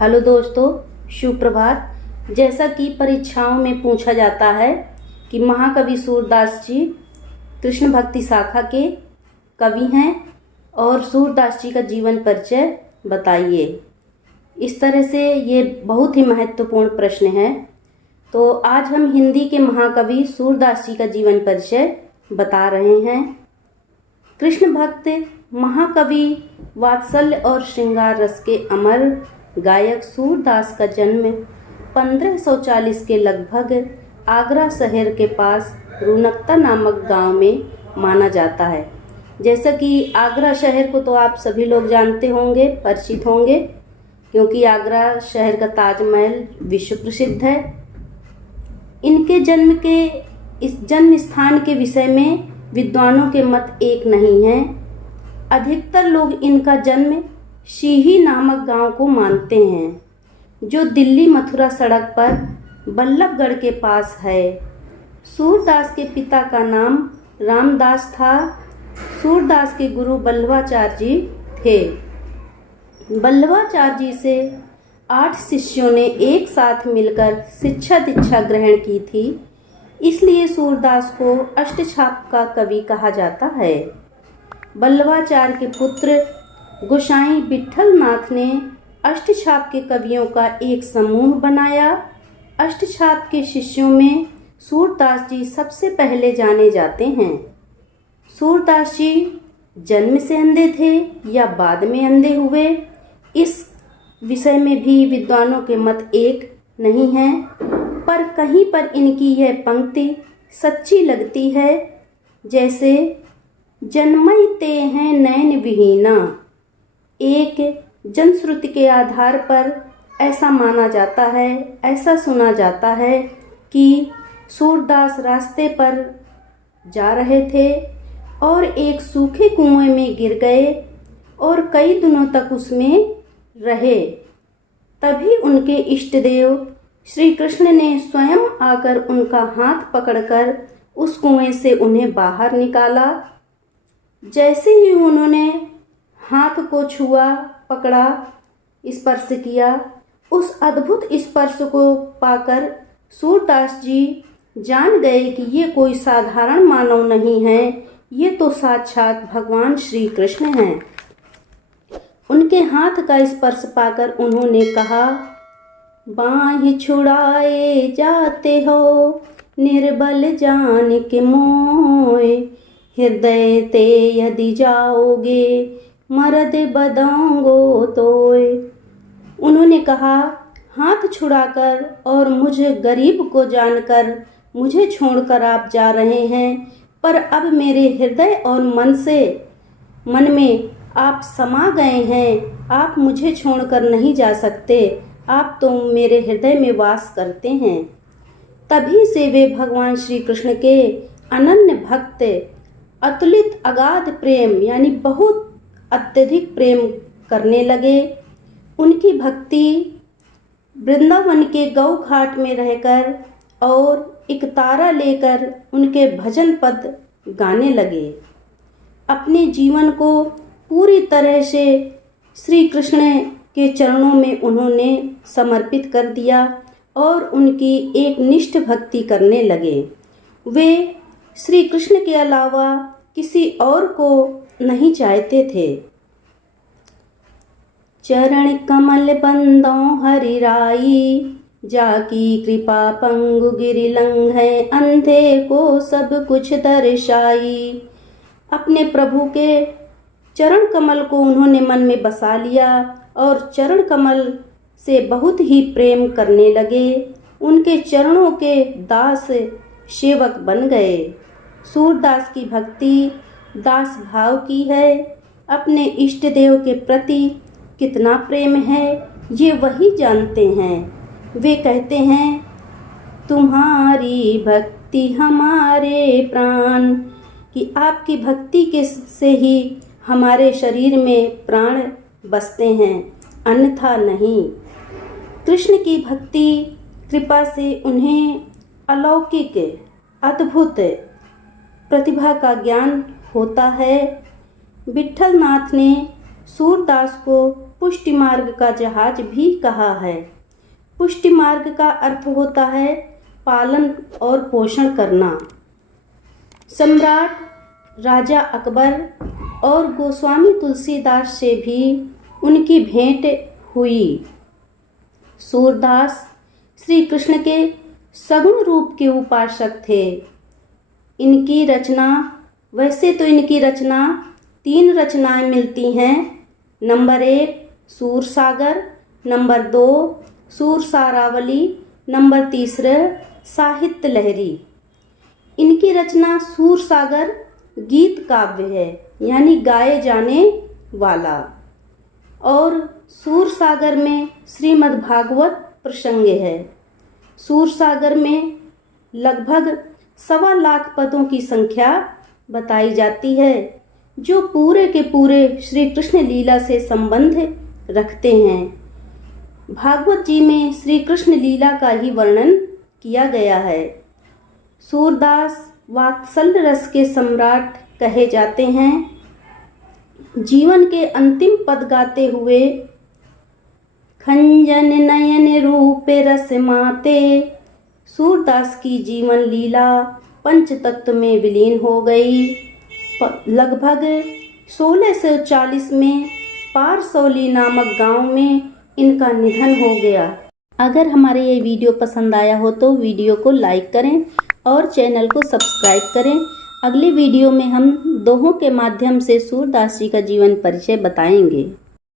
Hello दोस्तों, सुप्रभात। जैसा कि परीक्षाओं में पूछा जाता है कि महाकवि सूरदास जी कृष्ण भक्ति शाखा के कवि हैं और सूरदास जी का जीवन परिचय बताइए। इस तरह से ये बहुत ही महत्वपूर्ण प्रश्न है। तो आज हम हिंदी के महाकवि सूरदास जी का जीवन परिचय बता रहे हैं। कृष्ण भक्त महाकवि, वात्सल्य और श्रृंगार रस के अमर गायक सूरदास का जन्म 1540 के लगभग आगरा शहर के पास रुनकता नामक गांव में माना जाता है। जैसा कि आगरा शहर को तो आप सभी लोग जानते होंगे, परिचित होंगे, क्योंकि आगरा शहर का ताजमहल विश्व प्रसिद्ध है। इनके इस जन्म स्थान के विषय में विद्वानों के मत एक नहीं है। अधिकतर लोग इनका जन्म सीही नामक गांव को मानते हैं, जो दिल्ली मथुरा सड़क पर बल्लभगढ़ के पास है। सूरदास के पिता का नाम रामदास था। सूरदास के गुरु बल्लभाचार्य जी थे। बल्लभाचार्य जी से 8 शिष्यों ने एक साथ मिलकर शिक्षा दीक्षा ग्रहण की थी, इसलिए सूरदास को अष्टछाप का कवि कहा जाता है। बल्लभाचार्य के पुत्र गोसाई विठल नाथ ने अष्टछाप के कवियों का एक समूह बनाया। अष्टछाप के शिष्यों में सूरदास जी सबसे पहले जाने जाते हैं। सूरदास जी जन्म से अंधे थे या बाद में अंधे हुए, इस विषय में भी विद्वानों के मत एक नहीं हैं, पर कहीं पर इनकी यह पंक्ति सच्ची लगती है, जैसे जन्मई ते हैं नैन विहीना। एक जनश्रुति के आधार पर ऐसा माना जाता है, ऐसा सुना जाता है कि सूरदास रास्ते पर जा रहे थे और एक सूखे कुएं में गिर गए और कई दिनों तक उसमें रहे। तभी उनके इष्ट देव श्री कृष्ण ने स्वयं आकर उनका हाथ पकड़कर उस कुएं से उन्हें बाहर निकाला। जैसे ही उन्होंने हाथ को छुआ, पकड़ा, स्पर्श किया, उस अद्भुत स्पर्श को पाकर सूरदास जी जान गए कि ये कोई साधारण मानव नहीं है, ये तो साक्षात भगवान श्री कृष्ण हैं। उनके हाथ का स्पर्श पाकर उन्होंने कहा, बाँहि छुड़ाए जाते हो निर्बल जान के मोए, हृदय ते यदि जाओगे मरद बदांगो तोय। उन्होंने कहा, हाथ छुड़ाकर और मुझे गरीब को जानकर मुझे छोड़कर आप जा रहे हैं, पर अब मेरे हृदय और मन में आप समा गए हैं। आप मुझे छोड़कर नहीं जा सकते, आप तो मेरे हृदय में वास करते हैं। तभी से वे भगवान श्री कृष्ण के अनन्य भक्त, अतुलित अगाध प्रेम यानी बहुत अत्यधिक प्रेम करने लगे। उनकी भक्ति वृंदावन के गौ घाट में रहकर और एक तारा लेकर उनके भजन पद गाने लगे। अपने जीवन को पूरी तरह से श्री कृष्ण के चरणों में उन्होंने समर्पित कर दिया और उनकी एक निष्ठ भक्ति करने लगे। वे श्री कृष्ण के अलावा किसी और को नहीं चाहते थे। चरण कमल बंदों हरि राई, जाकी कृपा पंगु गिरि लंघै, अंधे को सब कुछ दर्शाई। अपने प्रभु के चरण कमल को उन्होंने मन में बसा लिया और चरण कमल से बहुत ही प्रेम करने लगे। उनके चरणों के दास सेवक बन गए। सूरदास की भक्ति दास भाव की है। अपने इष्ट देव के प्रति कितना प्रेम है ये वही जानते हैं। वे कहते हैं, तुम्हारी भक्ति हमारे प्राण, कि आपकी भक्ति के से ही हमारे शरीर में प्राण बसते हैं, अन्यथा नहीं। कृष्ण की भक्ति कृपा से उन्हें अलौकिक अद्भुत प्रतिभा का ज्ञान होता है। विठल नाथ ने सूरदास को पुष्टि मार्ग का जहाज भी कहा है। पुष्टि मार्ग का अर्थ होता है पालन और पोषण करना। सम्राट राजा अकबर और गोस्वामी तुलसीदास से भी उनकी भेंट हुई। सूरदास श्री कृष्ण के सगुण रूप के उपासक थे। इनकी रचना, वैसे तो इनकी रचना 3 रचनाएं मिलती हैं। नंबर 1 सूरसागर, नंबर 2 सूरसारावली, नंबर 3 साहित्य लहरी। इनकी रचना सूरसागर गीत काव्य है, यानी गाए जाने वाला, और सूरसागर में श्रीमद् भागवत प्रसंग है। सूरसागर में लगभग 1.25 लाख पदों की संख्या बताई जाती है, जो पूरे के पूरे श्री कृष्ण लीला से संबंध रखते हैं। भागवत जी में श्री कृष्ण लीला का ही वर्णन किया गया है। सूरदास वात्सल्य रस के सम्राट कहे जाते हैं। जीवन के अंतिम पद गाते हुए खंजन नयन रूपे रस माते, सूरदास की जीवन लीला पंच तत्व में विलीन हो गई। लगभग 1640 में पारसौली नामक गांव में इनका निधन हो गया। अगर हमारे ये वीडियो पसंद आया हो तो वीडियो को लाइक करें और चैनल को सब्सक्राइब करें। अगली वीडियो में हम दोहों के माध्यम से सूरदास जी का जीवन परिचय बताएंगे।